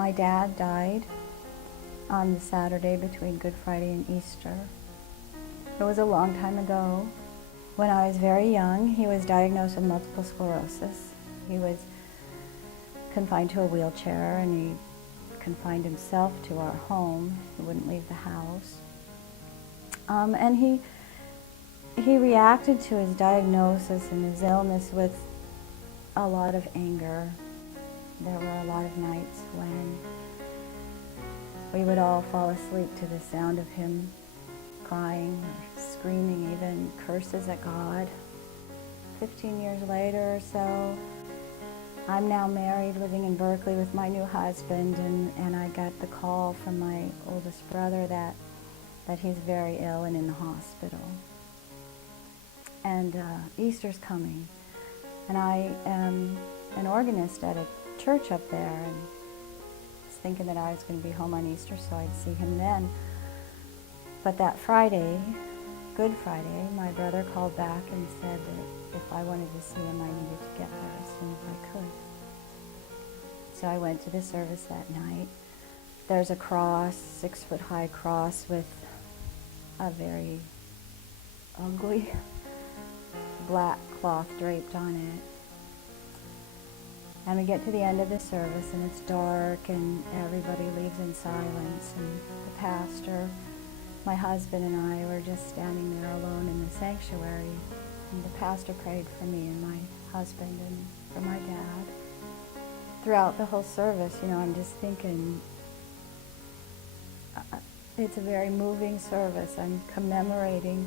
My dad died on the Saturday between Good Friday and Easter. It was a long time ago. When I was very young, he was diagnosed with multiple sclerosis. He was confined to a wheelchair, and he confined himself to our home. He wouldn't leave the house. And he reacted to his diagnosis and his illness with a lot of anger. There were a lot of nights when we would all fall asleep to the sound of him crying or screaming, even curses at God. 15 years later or so, I'm now married, living in Berkeley with my new husband, and I got the call from my oldest brother that he's very ill and in the hospital. And Easter's coming, and I am an organist at a church up there, and was thinking that I was going to be home on Easter so I'd see him then. But that Friday, Good Friday, my brother called back and said that if I wanted to see him, I needed to get there as soon as I could. So I went to the service that night. There's a cross, 6-foot-high cross with a very ugly black cloth draped on it. And we get to the end of the service, and it's dark, and everybody leaves in silence, and the pastor, my husband, and I were just standing there alone in the sanctuary, and the pastor prayed for me and my husband and for my dad. Throughout the whole service, I'm just thinking, it's a very moving service. I'm commemorating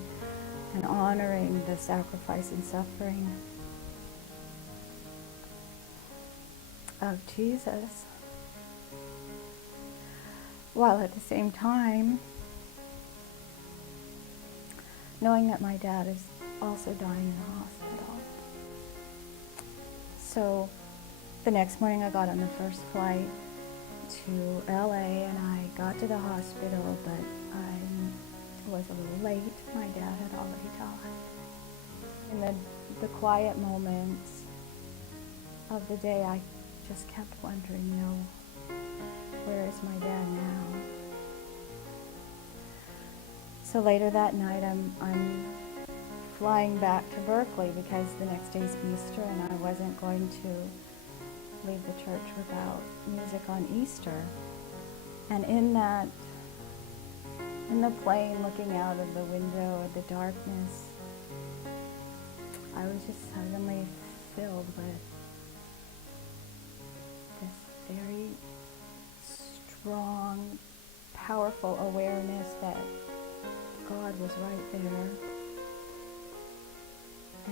and honoring the sacrifice and suffering of Jesus, while at the same time knowing that my dad is also dying in the hospital. So the next morning I got on the first flight to LA, and I got to the hospital, but I was a little late. My dad had already died. In the quiet moments of the day, I just kept wondering, where is my dad now? So later that night, I'm flying back to Berkeley because the next day's Easter, and I wasn't going to leave the church without music on Easter. And in the plane, looking out of the window at the darkness, I was just suddenly filled with this very strong, powerful awareness that God was right there,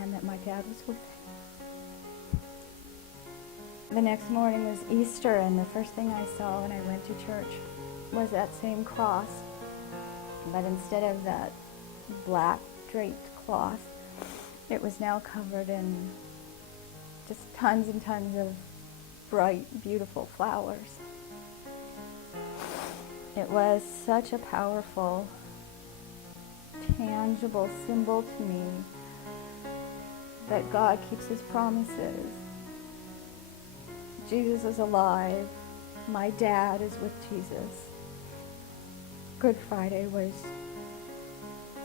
and that my dad was with me. The next morning was Easter, and the first thing I saw when I went to church was that same cross, but instead of that black draped cloth, it was now covered in just tons and tons of bright, beautiful flowers. It was such a powerful, tangible symbol to me that God keeps his promises. Jesus is alive. My dad is with Jesus. Good Friday was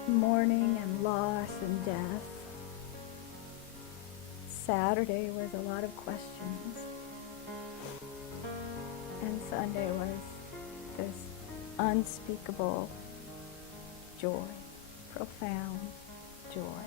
mourning and loss and death. Saturday was a lot of questions. And Sunday was this unspeakable joy, profound joy.